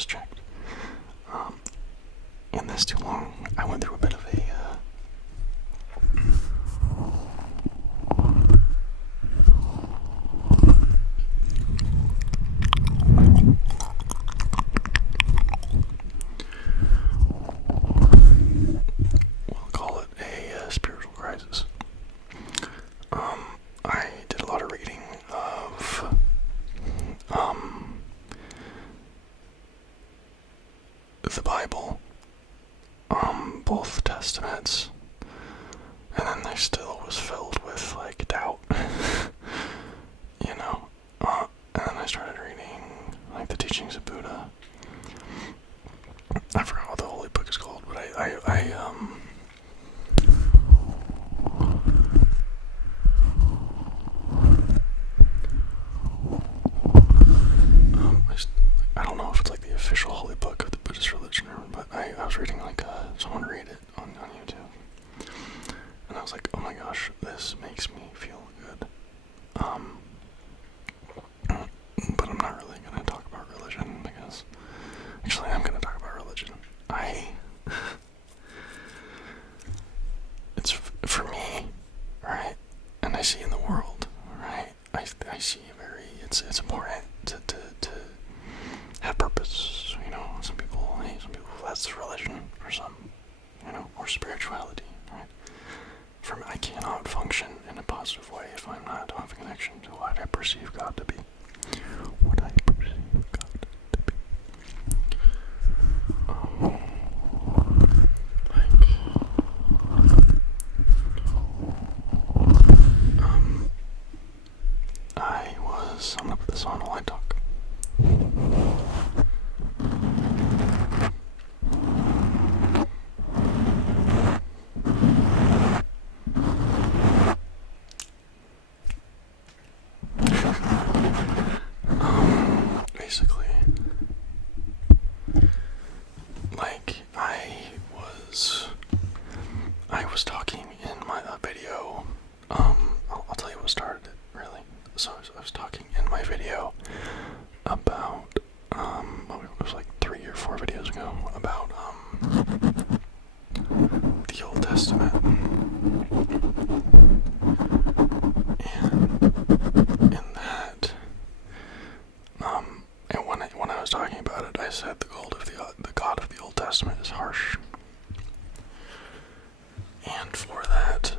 just checked. In this too long, I went through a bit of a we'll call it a spiritual crisis. I did a lot of reading of the Bible, both testaments, and then I still was filled with like doubt, you know. And then I started reading like the teachings of Buddha. I forgot what the holy book is called, but I don't know if it's like the official holy book of the Buddhist religion, but I was reading like someone read it on YouTube, and I was like, oh my gosh, this makes me feel good. But I'm not really gonna talk about religion because actually I'm gonna talk about religion. It's for me, right? And I see in the world, right? I see it's important to have purpose, you know. Some people that's religion for some, you know, or spirituality, right? For me, I cannot function in a positive way if I'm not having a connection to what I perceive God to be. What I perceive God to be. I'm gonna put this on while I talk. Basically, like I was talking in my video. I'll tell you what started it, really. So I was talking in my video about it was like 3 or 4 videos ago about the Old Testament, and in that and when I was talking about it, I said the God of the Old Testament is harsh, and for that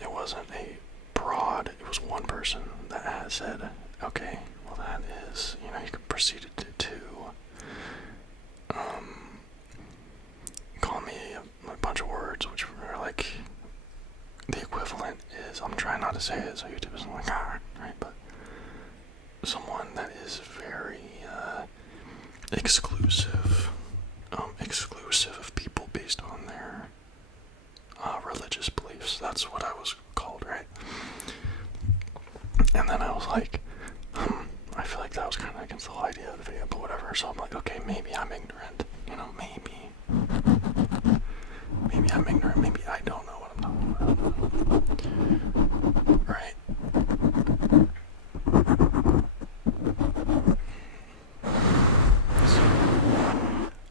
it wasn't a broad, it was one person that had said, okay, well that is, you know, you proceeded to call me a bunch of words which were like, the equivalent is, I'm trying not to say it so YouTube isn't like, right, but someone that is very exclusive of people based on their religious beliefs. That's what I was called, right? And then I was like, I feel like that was kind of against the whole idea of the video, but whatever. So I'm like, okay, maybe I'm ignorant, you know, maybe I'm ignorant, maybe I don't know what I'm talking about, right? So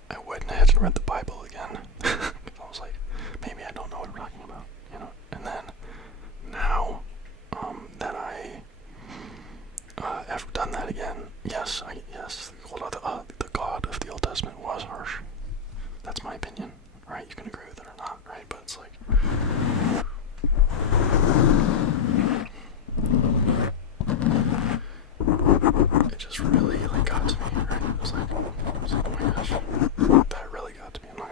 I went ahead and read the Bible again. I was like, maybe I don't know what I'm talking about, you know. And then now that I have done that again, yes, the God of the Old Testament was harsh. That's my opinion, right? You can agree with it or not, right? But it's like, it just really like got to me, right? It was like, oh my gosh, that really got to me. I'm not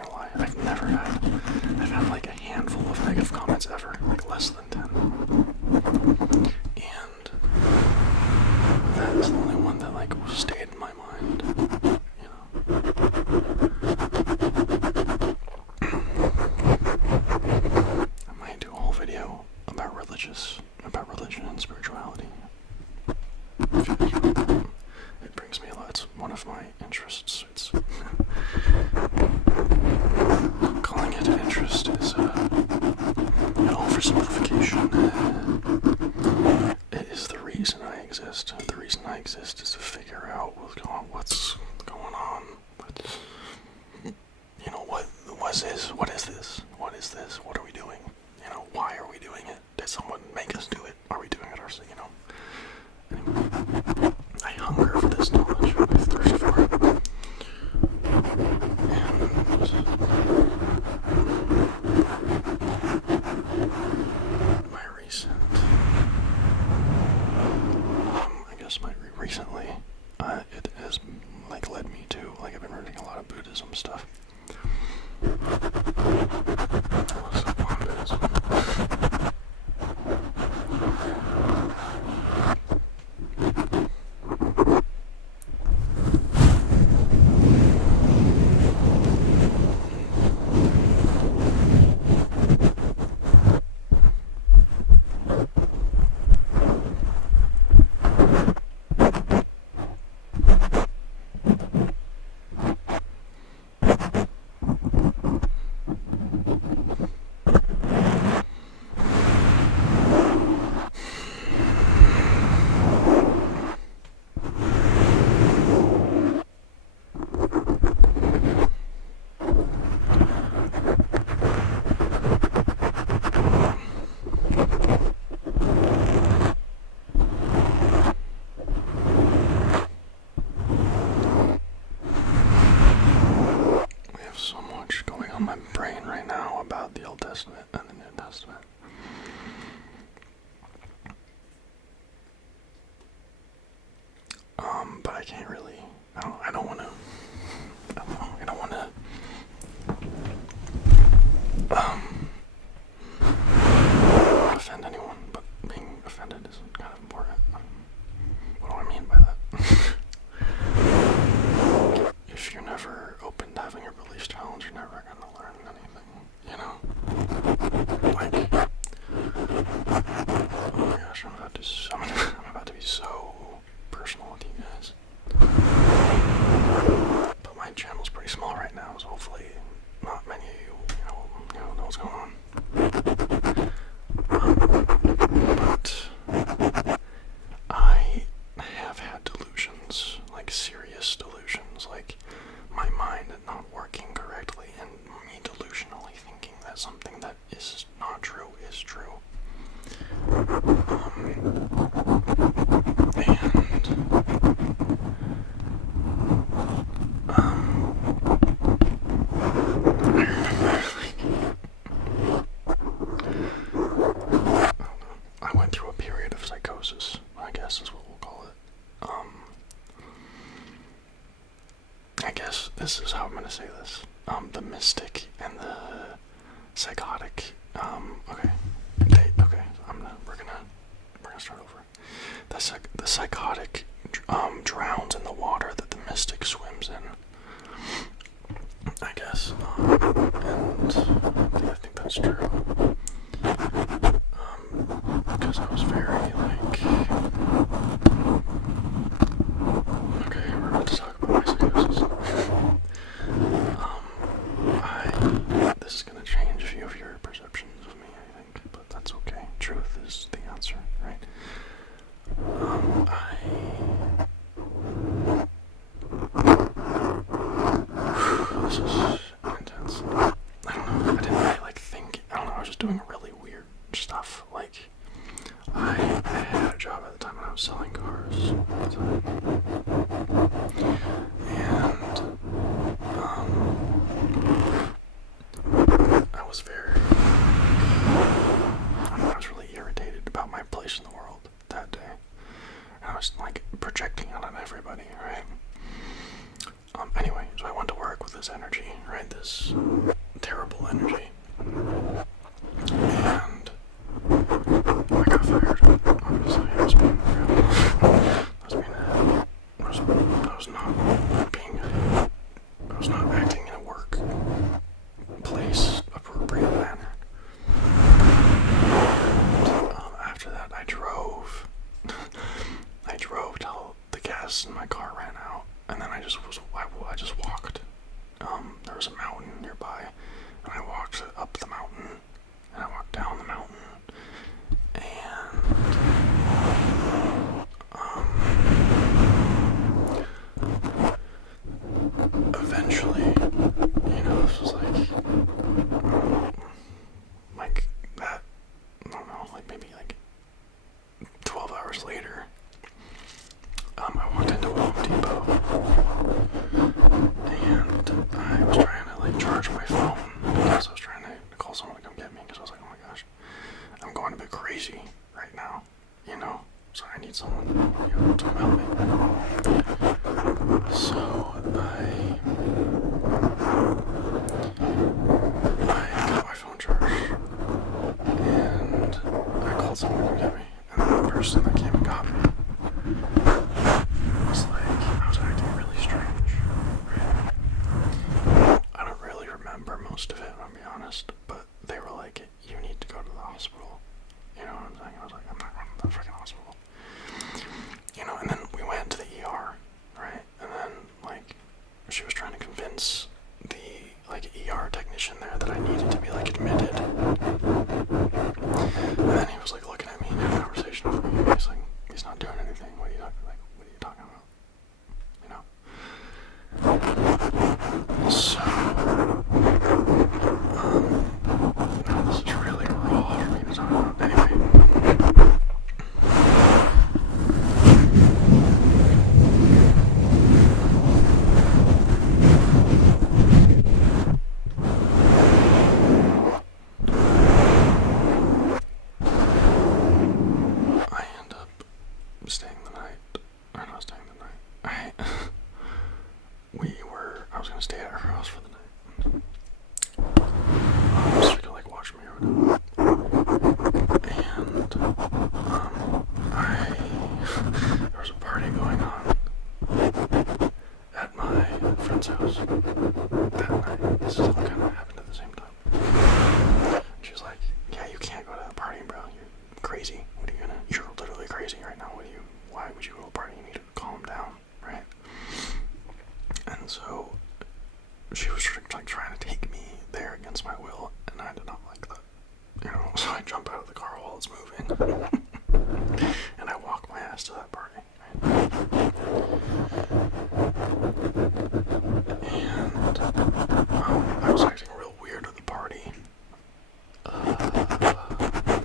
what is this? What is this? What are we doing? You know, why are we doing it? Did someone make us do it? Are we doing it ourselves? You know. Anyway, I hunger for this knowledge. I thirst for it. And my recent, I guess recently, it has like led me to, like, I've been reading a lot of Buddhism stuff. But I can't really, I don't want to, I don't want to, offend anyone, but being offended is kind of important. What do I mean by that? If you're never open to having your beliefs challenged, you're never going to learn anything, you know? Like, oh my gosh, I'm about to be so personal with you guys. But my channel's pretty small right now, so hopefully not many of you, know what's going on. But I have had delusions, like serious delusions, like my mind not working correctly and me delusionally thinking that something that is not true is true. I went through a period of psychosis, I guess is what we'll call it. I guess this is how I'm gonna say this. The mystic and the psychotic. Okay. We're gonna start over. The psychotic drowns in the water that the mystic swims in, I guess. And I think that's true. Because I was very, like, okay, we're about to talk about my psychosis. This is gonna change a few of your perceptions of me, I think, but that's okay. Truth is the answer, right? This is intense. I don't know, I didn't really, like, think, I don't know, I was just doing really weird stuff, like, I had a job at the time when I was selling cars all the time, and, I was very, I was really irritated about my place in the world that day, and I was, like, projecting it on everybody, right? Anyway, so I went to work with this energy, right, this terrible energy, and I got fired. Obviously, I was being I was not acting in a workplace appropriate manner. And, after that, I drove till the gas in my car ran out, and then I just walked. There was a mountain nearby, and I walked up the mountain, and I walked down the mountain, and eventually, this was like most of it, I'll be honest, but they were like, you need to go to the hospital. You know what I'm saying? I was like, I'm not going to the freaking hospital. You know, and then we went to the ER, right? And then, like, she was trying to convince the, like, ER technician there that I needed to be, like, admitted. And then he was, like, looking at me and having a conversation with me. He's like, he's not doing anything. What are you talking about? You know? So, this is really raw for me to talk about. Anyway. I was gonna stay at her house for the night. So she could like watch me or whatever. And there was a party going on at my friend's house that night. This is all kind of happened at the same time. She was like, "Yeah, you can't go to that party, bro. You're crazy. What are you gonna? You're literally crazy right now. Why would you go to a party? You need to calm down, right?" And so she was like trying to take me there against my will, and I did not like that. You know, so I jump out of the car while it's moving, and I walk my ass to that party. Right? And I was acting real weird at the party. I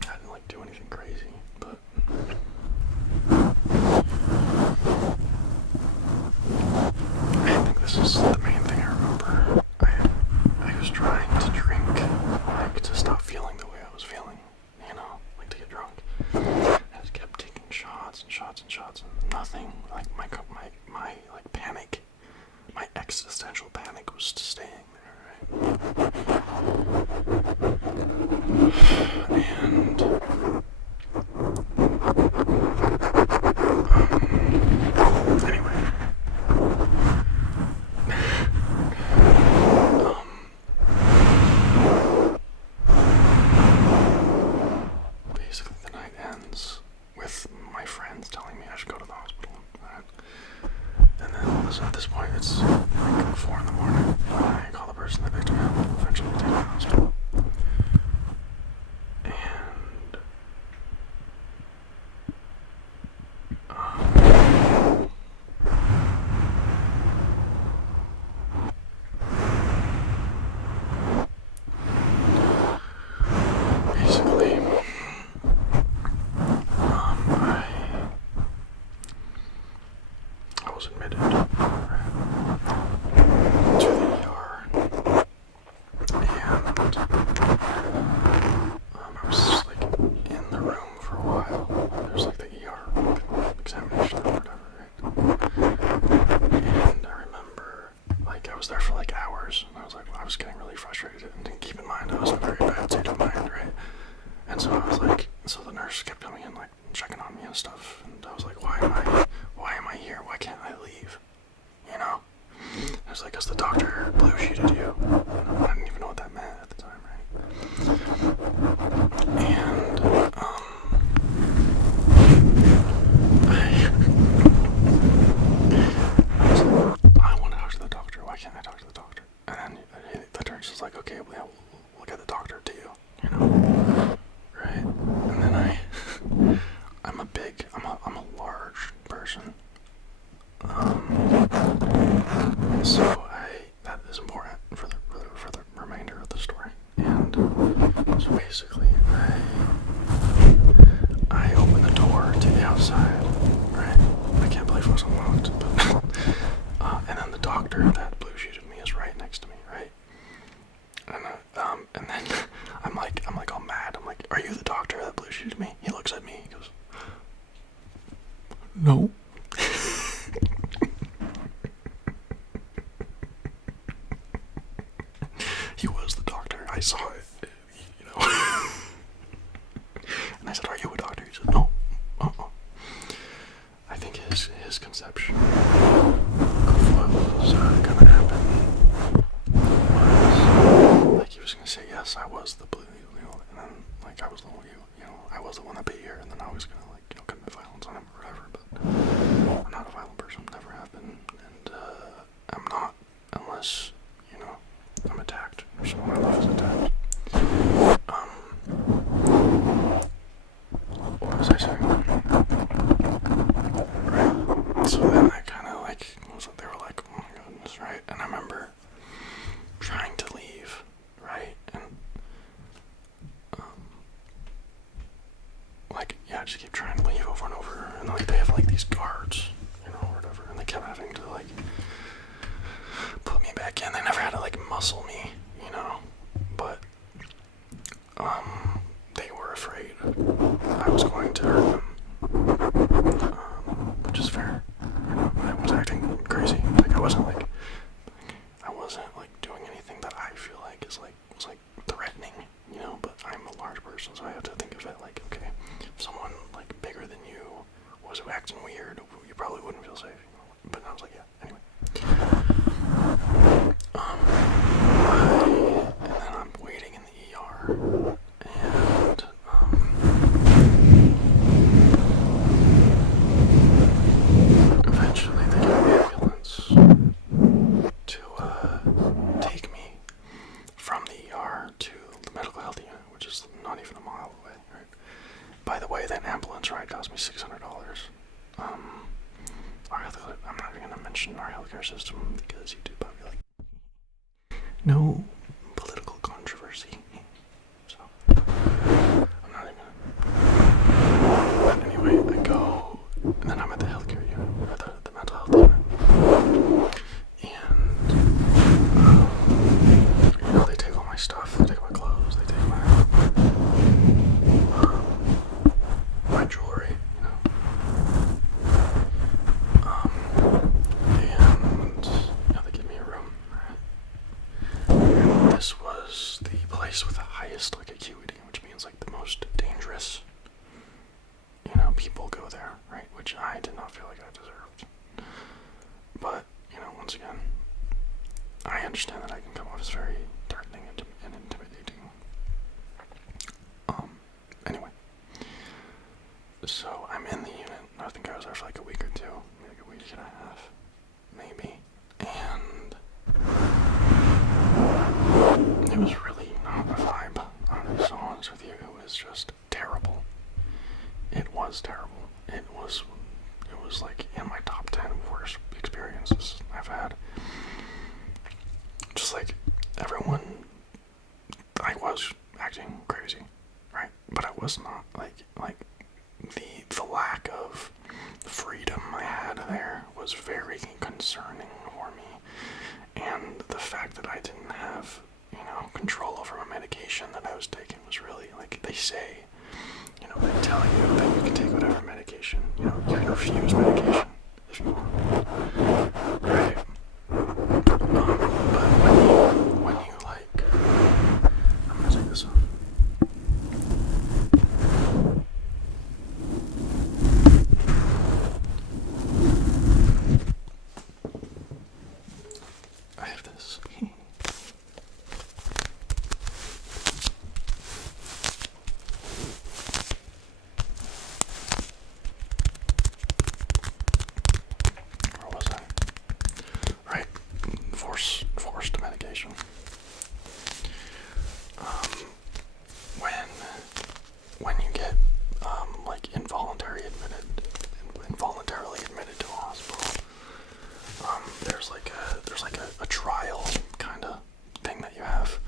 didn't like do anything crazy, but I think this is the main thing I remember. I was trying to drink, like, to stop feeling the way I was feeling, you know, like to get drunk. I just kept taking shots and shots and shots and nothing. Like my like panic, my existential panic was staying there, right? And anyway. Basically, the night ends with my friends telling me I should go to the hospital. Right? And then at this point, it's like 4 in the morning. I call the person that picked me up and eventually take me to the hospital. And basically, I was admitted to the ER, and I was just like in the room for a while. There's like the ER examination or whatever, right? And I remember, like, I was there for like hours, and I was getting really frustrated. And keep in mind, I was in a very bad state of mind, right? And so I was like, so the nurse kept coming in, like, checking on me and stuff, and I was like, why am I here? Why can't I leave? You know? It was like, because the doctor blue sheeted you. I didn't even know what that meant at the time, right? And, I was like, I want to talk to the doctor. Why can't I talk to the doctor? And then the nurse was like, okay, well, we'll get the doctor to you, you know? Right? And then I'm a large person. So that is important for the remainder of the story. And so basically, I open the door to the outside, right? I can't believe it was unlocked, but and then the doctor that blue sheeted me is right next to me, right? And then I'm like all mad. I'm like, are you the doctor that blue sheeted me? He looks at me. He goes, no. He was the doctor. I saw it, you know. And I said, are you a doctor? He said, no. I think his conception of was gonna happen was, like, he was gonna say, yes, I was the blue, and then, like, I was the one, I was the one that bit here, and then I was gonna, like, commit violence on him or whatever, but I'm not a violent person, never have been, and, I'm not, unless, I'm attacked, or someone I love is attacked. What was I saying? Right, so then that kind of, like, they were like, oh my goodness, right, and I remember trying to leave, right, and, like, yeah, I just keep trying to leave over and over, and, like, they have, like, these guards, or whatever, and they kept having to, like, put me back in. They never had to, like, muscle me, but, they were afraid I was going to hurt them, which is fair. I was acting crazy. Like, I wasn't, like, doing anything that I feel like was, like, threatening, but I'm a large person, so I have to think of it like, okay, if someone, like, bigger than you was acting weird, you probably wouldn't feel safe, but I was like, yeah, anyway. And then I'm waiting in the ER, and, eventually they get an ambulance to, take me from the ER to the medical health unit, which is not even a mile away, right? By the way, that ambulance ride cost me $600. I'm not even gonna mention our healthcare system because YouTube probably like no political controversy. So I'm not even gonna. But anyway, I go, and then I'm at the healthcare unit, or the mental health unit, and they take all my stuff. They take my clothes. They take my jewelry. And they give me a room. And this was the place with the highest, like, acuity, which means, like, the most dangerous, people go there, right? Which I did not feel like I deserved. But, once again, I understand that I can come off as very threatening and intimidating. Anyway. So, I'm in the unit. I think I was there for, like, a week or two. Maybe like a week and a half. Maybe. And it was really not a vibe. I'm so honest with you. It was just terrible. It was terrible. It was like in my top 10 worst experiences I've had. Just like everyone, I was acting crazy, right? But I was not. Like the lack of freedom I had there was very concerning for me, and the fact that I didn't have, control over my medication that I was taking was really, like, they say, they tell you that you can take whatever medication, you can refuse medication if you want, right? But when you like, I'm gonna take this off. I have this. Where was I? Right, forced medication. When you get like involuntarily admitted to a hospital, there's like a trial kind of thing that you have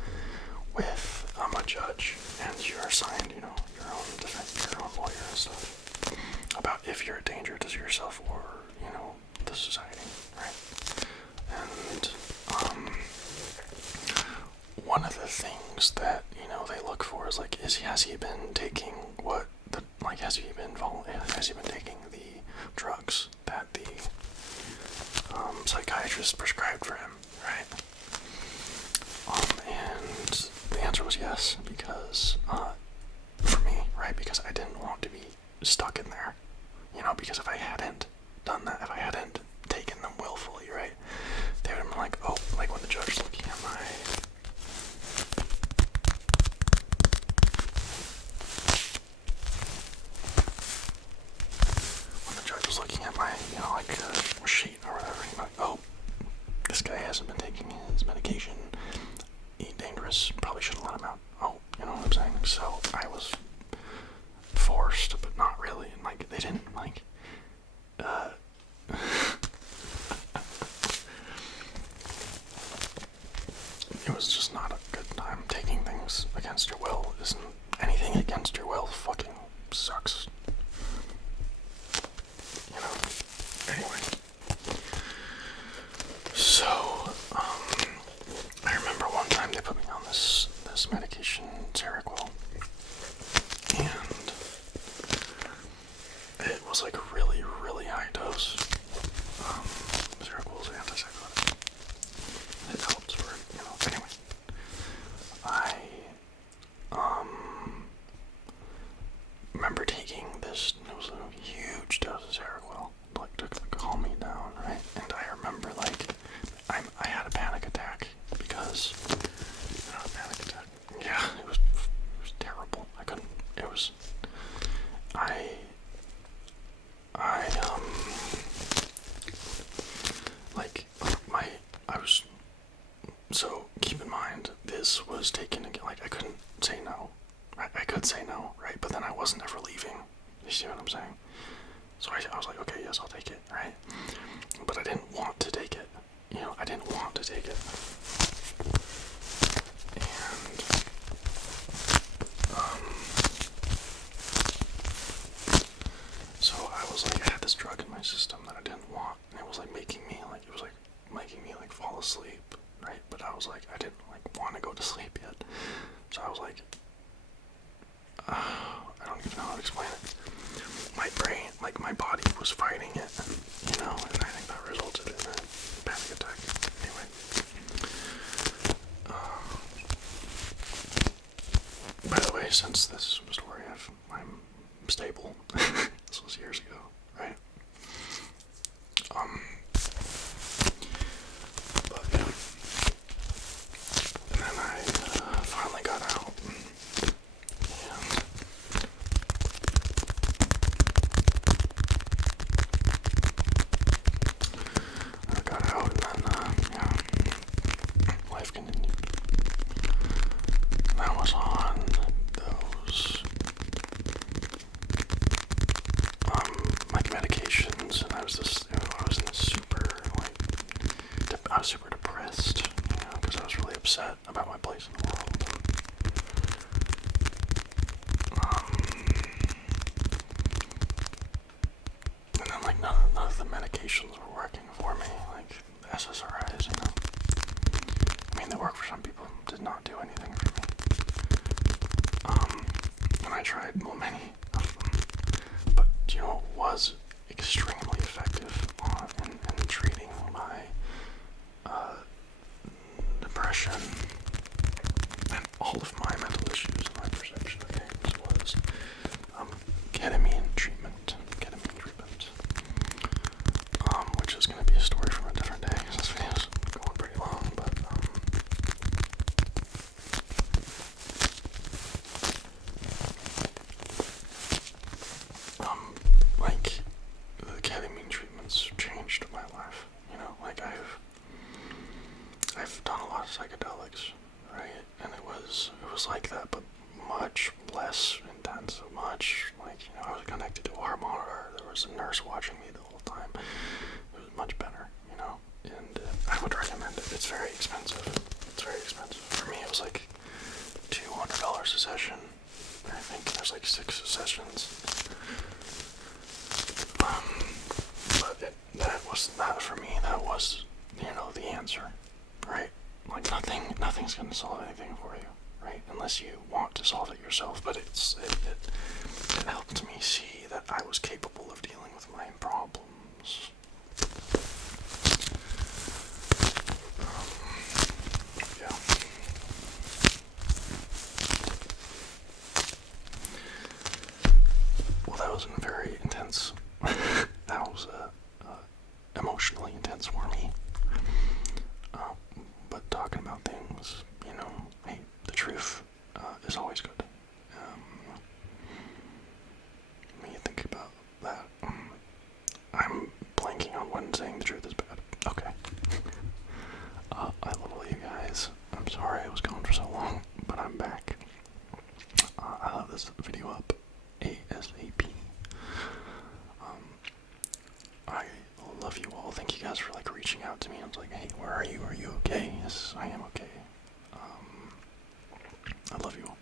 with a judge, and you're assigned, your own defense, your own lawyer and stuff, about if you're a danger to yourself or, the society, right? And one of the things that, they look for is, like, has he been taking has he been taking the drugs that the psychiatrist prescribed for him, right? And the answer was yes, because for me, right, because I didn't want to be stuck in there, because if I hadn't done that, if I hadn't taken them willfully, right, they I was, so keep in mind, this was taken again, like I couldn't say no. I could say no, right? But then I wasn't ever leaving. You see what I'm saying? So I was like, okay, yes, I'll take it, right? But I didn't want to take it. You know, I didn't want to take it. And, so I was like, I had this drug in my system that I didn't want, and it was like making me fall asleep, right? But I was like, I didn't like want to go to sleep yet. So I was like, I don't even know how to explain it. My brain, like my body was fighting it, you know, and I think that resulted in a panic attack. Anyway. By the way, since this story, I'm stable. This was years ago, right? But yeah. And then I finally got out. And I got out, and then, life continued. And I was on those, like medications, and I was in this super, like, I was super depressed, you know, because I was really upset about my place in the world. And then, like, none of the medications were working for me, like the SSRIs, you know. I mean, they work for some people, did not do anything for me. And I tried, well, many of them. But, you know, it was extremely effective in treating my depression and all of my mental issues and my perception of things was ketamine treatment. Which is going to be a story from a different day, because this video is going pretty long, but like, the ketamine treatments changed my life, you know, like, I've done a lot of psychedelics, right, and it was like that, but much less intense, much, like, you know, I was connected to a heart monitor, there was a nurse watching me the whole time, it was much better, you know, and I would recommend it. It's very expensive, for me it was like $200 a session, I think there's like 6 sessions, but that for me, that was, you know, the answer, right? Like, nothing's gonna solve anything for you, right? Unless you want to solve it yourself, but it helped me see that I was capable of dealing with my problems. Yeah. Well, that was a very intense, that was emotionally intense for me. But talking about things, you know, hey, the truth is always good. When you think about that, I'm blanking on when saying the truth is bad. Okay. I love all you guys. I'm sorry I was gone for so long, but I'm back. I'll have this video up ASAP. I love you all. Thank you guys for like reaching out to me. I was like, hey, where are you? Are you okay? Yes, I am okay. I love you all.